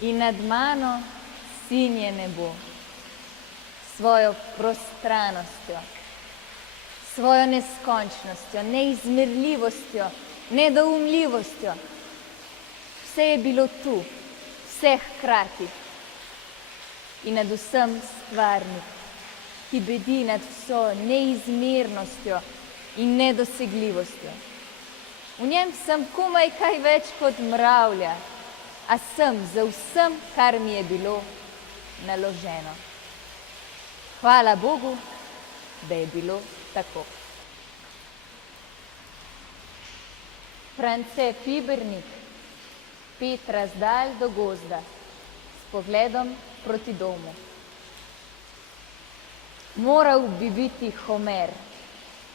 in nad mano sinje nebo, svojo prostranostjo, svojo neskončnostjo, neizmerljivostjo, nedoumljivostjo. Vse je bilo tu, vse hkrati in nad vsem stvarnik, ki bedi nad vso neizmernostjo in nedosegljivostjo. V njem sem komaj kaj več kot mravlja, a sem za vsem, kar mi je bilo naloženo. Hvala Bogu, da je bilo tako. France Pibernik, pet razdalj do gozda, s pogledom proti domu. Moral bi biti Homer,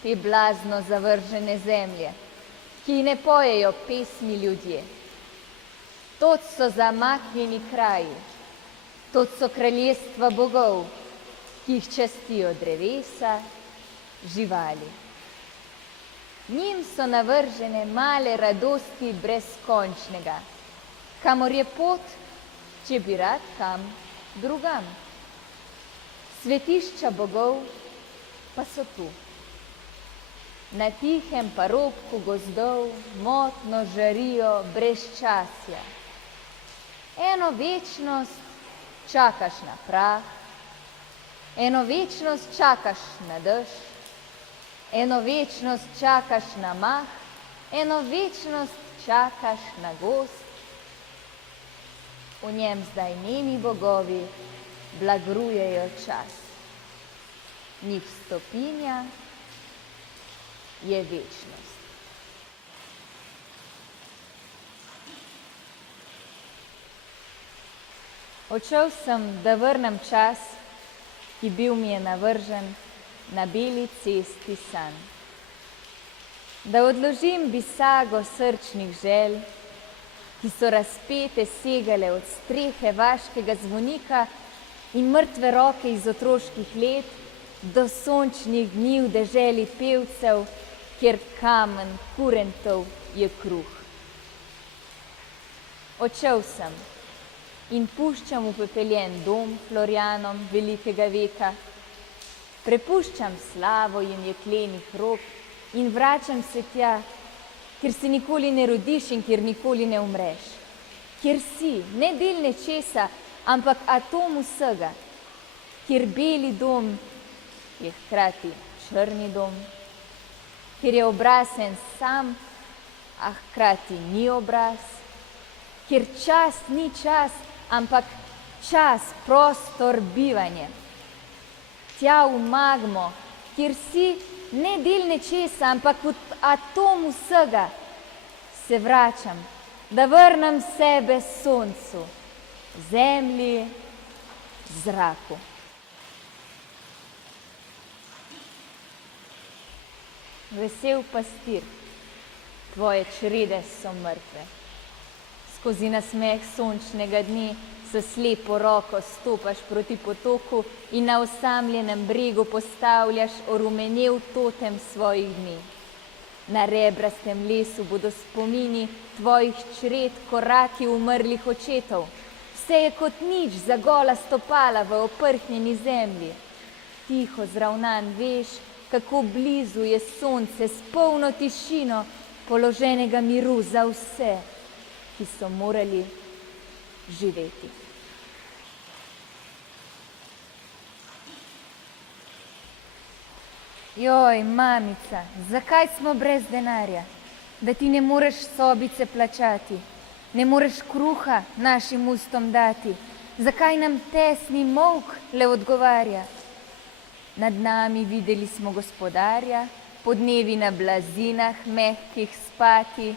te blazno zavržene zemlje, ki ne pojejo pesmi ljudje. Tod so zamaknjeni kraji, tod so kraljestva bogov, ki jih častijo drevesa, živali. Njim so navržene male radosti brezkončnega, kamor je pot, če bi rad kam drugam. Svetišča bogov pa so tu. Na tihem parobku gozdov motno žarijo brezčasja. Eno večnost čakaš na prah, eno večnost čakaš na dež, eno večnost čakaš na mah, eno večnost čakaš na gozd. V njem zdaj nemi bogovi blagrujejo čas. Njih stopinja je večnost. Odšel sem, da vrnem čas, ki bil mi je navržen na beli cesti sanj. Da odložim bisago srčnih želj, ki so razpete segale od strehe vaškega zvonika in mrtve roke iz otroških let do sončnih dni v deželi pevcev, kjer kamen kurentov je kruh. Odšel sem in puščam upepeljen dom Florianom velikega veka, prepuščam slavo in jeklenih rok in vračam se tja, kjer se nikoli ne rodiš in kjer nikoli ne umreš, kjer si ne del nečesa, ampak atom vsega, kjer beli dom je hkrati črni dom, kjer je obraz en sam, a hkrati ni obraz, kjer čas ni čas, ampak čas, prostor, bivanje. Tja v magmo, kjer si ne del nečesa, ampak kot atom vsega, se vračam, da vrnem sebe soncu, zemlji, zraku. Vesel pastir, tvoje črede so mrtve. Skozi nasmeh sončnega dne s slepo roko stopaš proti potoku in na osamljenem bregu postavljaš orumenel totem svojih dni. Na rebrastem lesu bodo spomini tvojih čred koraki umrlih očetov. Vse je kot nič za gola stopala v oprhnjeni zemlji. Tiho zravnan veš, kako blizu je sonce s polno tišino položenega miru za vse, ki so morali živeti. Joj, mamica, zakaj smo brez denarja? Da ti ne moreš sobice plačati, ne moreš kruha našim ustom dati. Zakaj nam tesni molk le odgovarja? Nad nami videli smo gospodarja, podnevi na blazinah mehkih spati.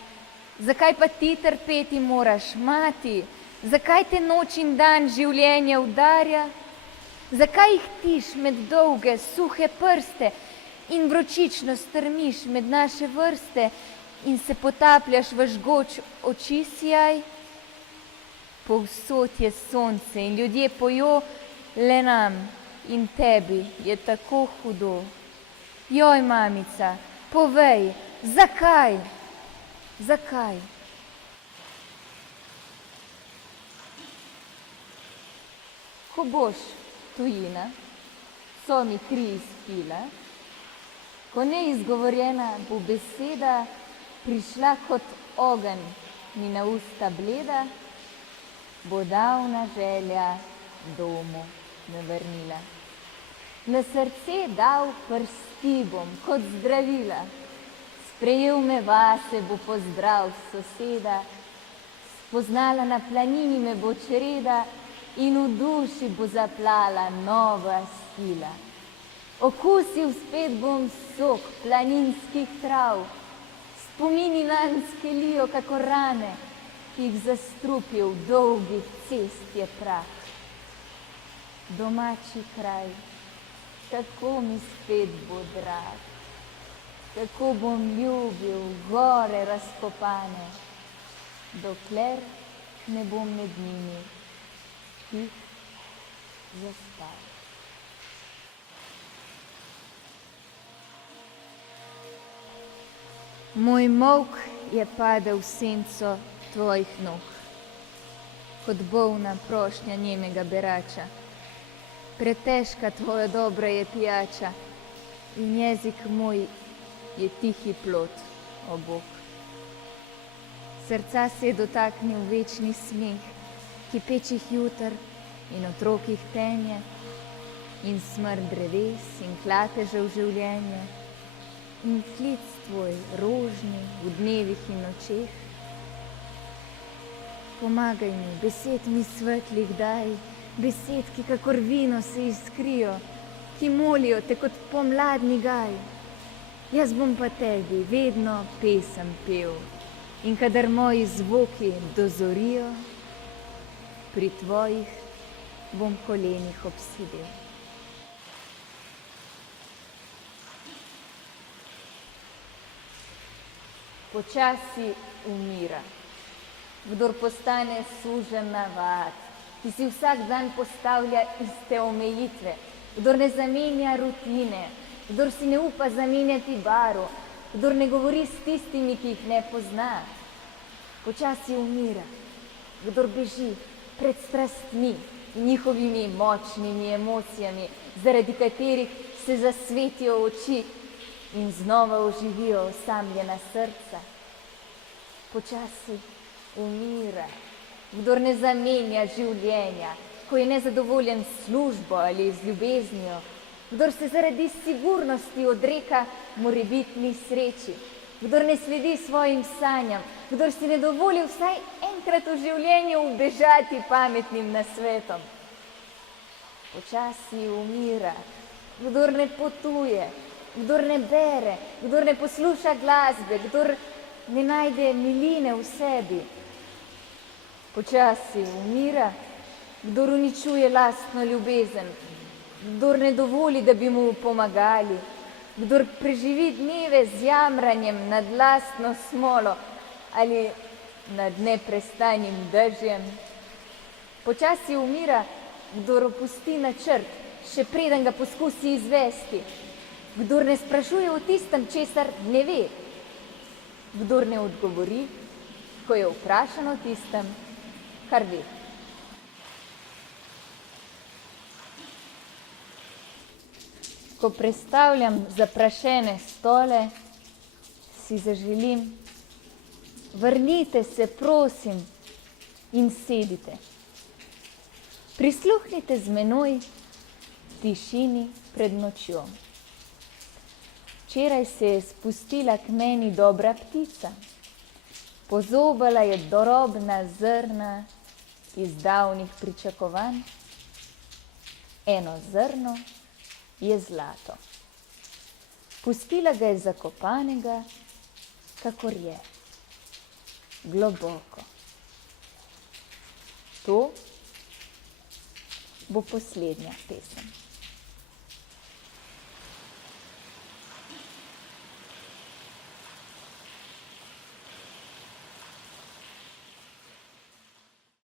Zakaj pa ti trpeti moraš, mati? Zakaj te noč in dan življenje udarja? Zakaj jih tiš med dolge, suhe prste in vročično strmiš med naše vrste in se potapljaš v žgoč oči sijaj? Povsod je sonce in ljudje pojo, le nam in tebi je tako hudo. Joj, mamica, povej, zakaj? Zakaj? ko boš tujina, so mi kri izpila, ko neizgovorjena bo beseda prišla kot ogenj mi na usta bleda, bo davna želja domu me vrnila. Na srce dal prsti bom kot zdravila, sprejel me vase bo pozdrav soseda, spoznala na planini me bo čreda in v duši bo zaplala nova sila. Okusil spet bom sok planinskih trav, spomini nanj skelijo kakor rane, ki jih zastrupil dolgih cest je prah. Domači kraj, tako mi spet bo drag, tako bom ljubil gore razkopane, dokler ne bom med njimi tih zaspal. Moj molk je padel v senco tvojih nog, kot bolna prošnja njemega berača. Pretežka tvoja dobra je pijača in jezik moj je tihi plod, o Bog. Srca se je dotaknil večni smeh, kipečih jutar in otrokih tenje in smrt dreves in klatežev življenja in klic tvoj rožni v dnevih in nočeh. Pomagaj mi, besed mi svetlih daj, besed, ki kakor vino se iskrijo, ki molijo te kot pomladni gaj. Jaz bom pa tebi vedno pesem pel in kadar moji zvoki dozorijo, pri tvojih bom kolenih obsedel. Počasi umira, kdor postane sužen navad, ki si vsak dan postavlja iste omejitve, kdor ne zamenja rutine, kdor si ne upa zamenjati barv, kdor ne govori s tistimi, ki jih ne pozna. Počasi umira, kdor beži pred strastmi in njihovimi močnimi emocijami, zaradi katerih se zasvetijo oči in znova oživijo osamljena srca. Počasi umira, kdor ne zamenja življenja, ko je nezadovoljen s službo ali z ljubeznijo, kdor se zaradi sigurnosti odreka morebitni sreči, kdor ne sledi svojim sanjam, kdor si ne dovoli vsaj enkrat v življenju ubežati pametnim nasvetom. Počasi umira, kdor ne potuje, kdor ne bere, kdor ne posluša glasbe, kdor ne najde miline v sebi. Počasi umira, kdor uničuje lastno ljubezen, kdor ne dovoli, da bi mu pomagali, kdor preživi dneve z jamranjem nad lastno smolo ali nad neprestanim dežjem. Počasi umira, kdor opusti načrt, še preden ga poskusi izvesti, kdor ne sprašuje o tistem, česar ne ve, kdor ne odgovori, ko je vprašan o tistem, kar ve. Ko prestavljam zaprašene stole, si zaželim, vrnite se, prosim, in sedite. Prisluhnite z menoj tišini pred nočjo. Včeraj se je spustila k meni dobra ptica. Pozobala je drobna zrna iz davnih pričakovanj. Eno zrno je zlato. Pustila ga je zakopanega, kakor je, globoko. To bo poslednja pesem.